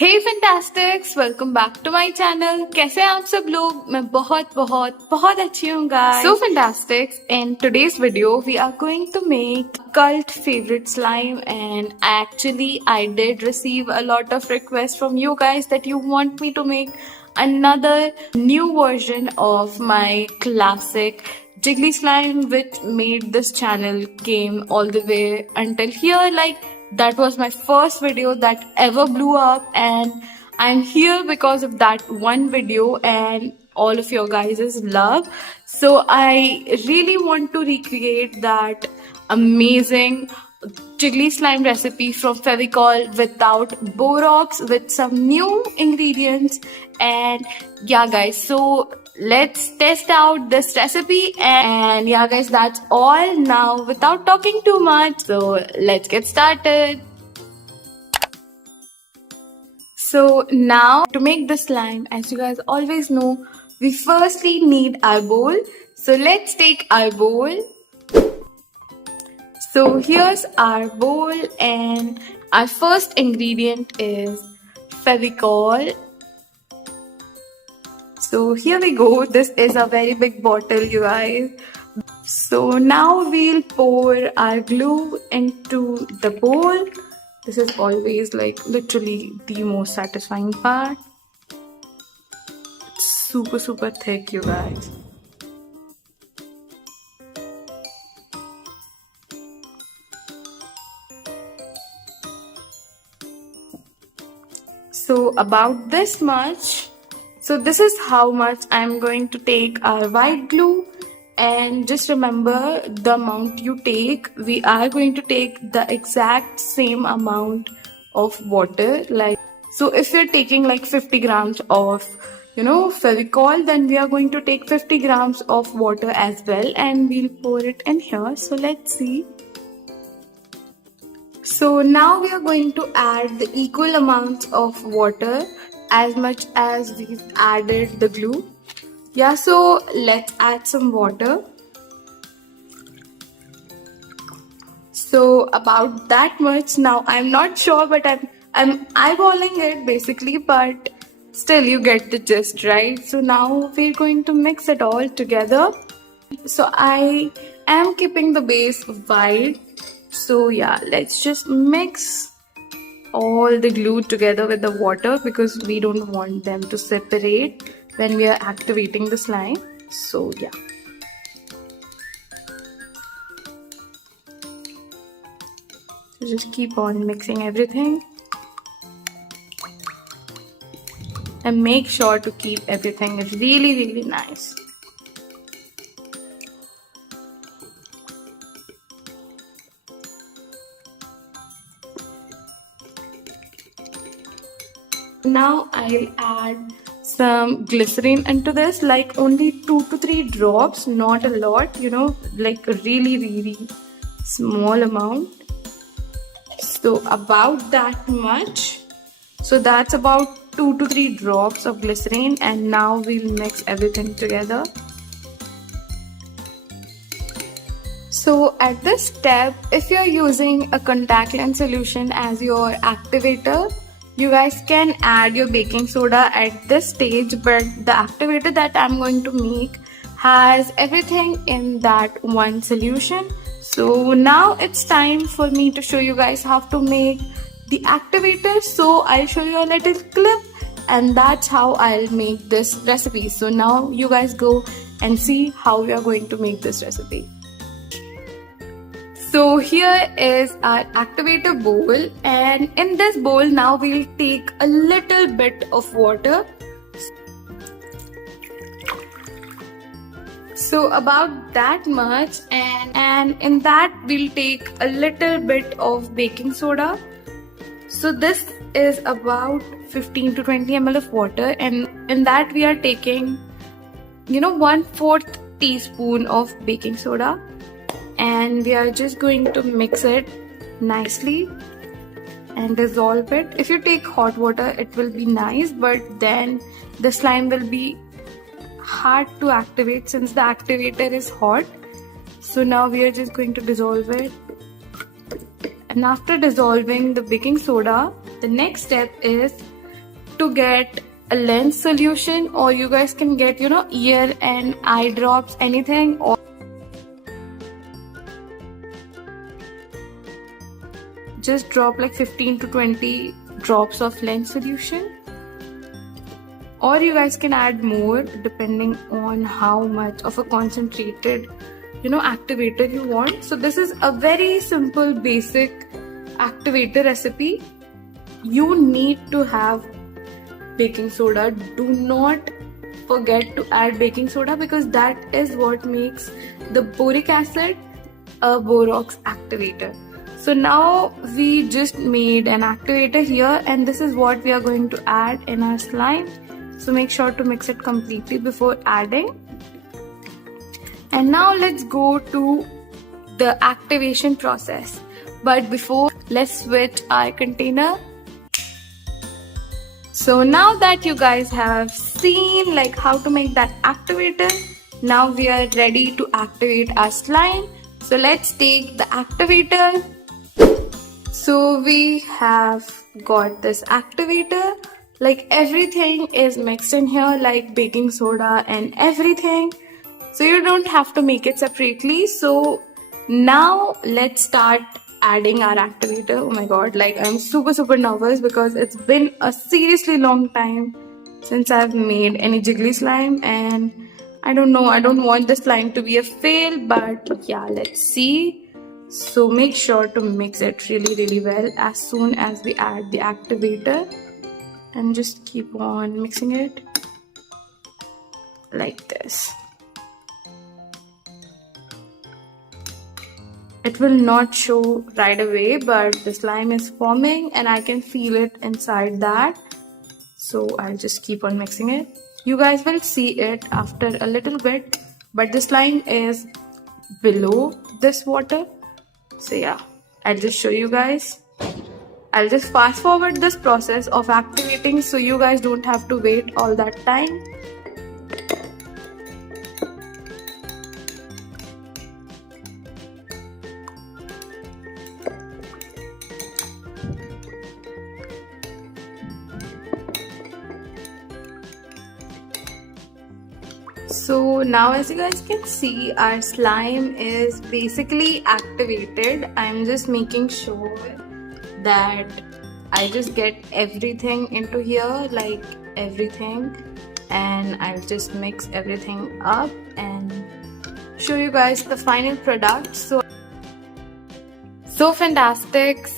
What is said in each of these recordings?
Hey Fantastics, welcome back to my channel. कैसे हैं आप सब लोग? मैं बहुत बहुत बहुत अच्छी हूँ guys. So Fantastics, in today's video we are going to make cult favorite slime, and actually I did receive a lot of requests from you guys that you want me to make another new version of my classic Jiggly Slime, which made this channel came all the way until here. That was my first video that ever blew up, and I'm here because of that one video and all of your guys' love. So I really want to recreate that amazing Jiggly Slime recipe from Fevicol without Borax, with some new ingredients. And yeah guys, so let's test out this recipe. And yeah guys, that's all. Now without talking too much, so let's get started. So now to make the slime, as you guys always know, we firstly need our bowl. So let's take our bowl. So here's our bowl, and our first ingredient is fevicol. So here we go. This is a very big bottle, you guys. So now we'll pour our glue into the bowl. This is always literally the most satisfying part. It's super thick, you guys. So about this much. So this is how much I'm going to take our white glue. And just remember, the amount you take, we are going to take the exact same amount of water. So if you're taking 50 grams of fevicol, then we are going to take 50 grams of water as well, and we'll pour it in here. So let's see. So now we are going to add the equal amounts of water as much as we've added the glue. Yeah, so let's add some water. So about that much. Now I'm not sure, but I'm eyeballing it basically, but still you get the gist, right? So now we're going to mix it all together. So I am keeping the base wide. So yeah, let's just mix all the glue together with the water, because we don't want them to separate when we are activating the slime. So yeah. So just keep on mixing everything. And make sure to keep everything really nice. Now I'll add some glycerin into this, only 2 to 3 drops, not a lot, a really small amount. So about that much. So that's about 2 to 3 drops of glycerin, and now we'll mix everything together. So at this step, if you're using a contact lens solution as your activator, you guys can add your baking soda at this stage, but the activator that I'm going to make has everything in that one solution. So now it's time for me to show you guys how to make the activator. So I'll show you a little clip, and that's how I'll make this recipe. So now you guys go and see how we are going to make this recipe. So here is our activator bowl, and in this bowl now we'll take a little bit of water. So about that much, and in that we'll take a little bit of baking soda. So this is about 15 to 20 ml of water, and in that we are taking 1/4 teaspoon of baking soda. And we are just going to mix it nicely and dissolve it. If you take hot water, it will be nice, but then the slime will be hard to activate since the activator is hot. So now we are just going to dissolve it. And after dissolving the baking soda, the next step is to get a lens solution, or you guys can get, ear and eye drops, anything, or just drop like 15 to 20 drops of lens solution, or you guys can add more depending on how much of a concentrated activator you want. So this is a very simple basic activator recipe. You need to have baking soda. Do not forget to add baking soda, because that is what makes the boric acid a borax activator. So now we just made an activator here, and this is what we are going to add in our slime. So make sure to mix it completely before adding. And now let's go to the activation process. But before, let's switch our container. So now that you guys have seen like how to make that activator, now we are ready to activate our slime. So let's take the activator. So we have got this activator. Like everything is mixed in here, like baking soda and everything. So you don't have to make it separately. So now let's start adding our activator. Oh my god, like I'm super nervous because it's been a seriously long time since I've made any jiggly slime, and I don't know, I don't want the slime to be a fail, but yeah, let's see. So make sure to mix it really well as soon as we add the activator, and just keep on mixing it like this. It will not show right away, but the slime is forming and I can feel it inside that. So I'll just keep on mixing it. You guys will see it after a little bit, but the slime is below this water. So yeah, I'll just show you guys. I'll just fast forward this process of activating so you guys don't have to wait all that time. So now as you guys can see, our slime is basically activated. I'm just making sure that I just get everything into here, like everything, and I'll just mix everything up and show you guys the final product. So fantastic.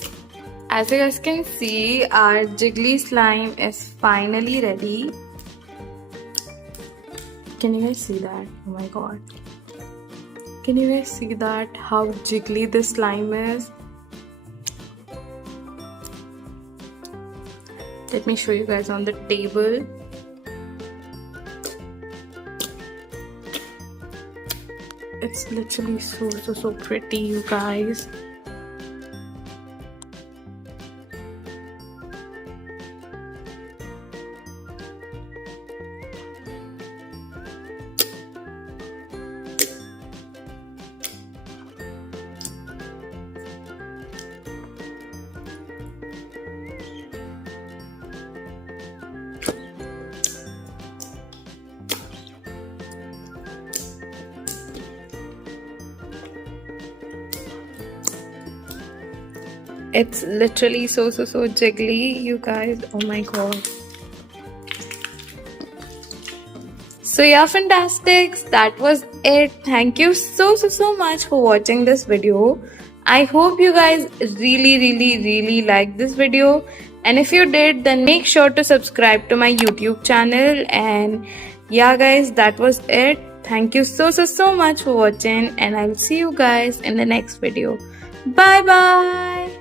As you guys can see, our jiggly slime is finally ready. Can you guys see that? Oh my god. Can you guys see that? How jiggly this slime is? Let me show you guys on the table. It's literally so pretty, you guys. It's literally so jiggly, you guys. Oh my god. So yeah, fantastic. That was it. Thank you so much for watching this video. I hope you guys really liked this video. And if you did, then make sure to subscribe to my YouTube channel. And yeah guys, that was it. Thank you so much for watching, and I'll see you guys in the next video. Bye bye.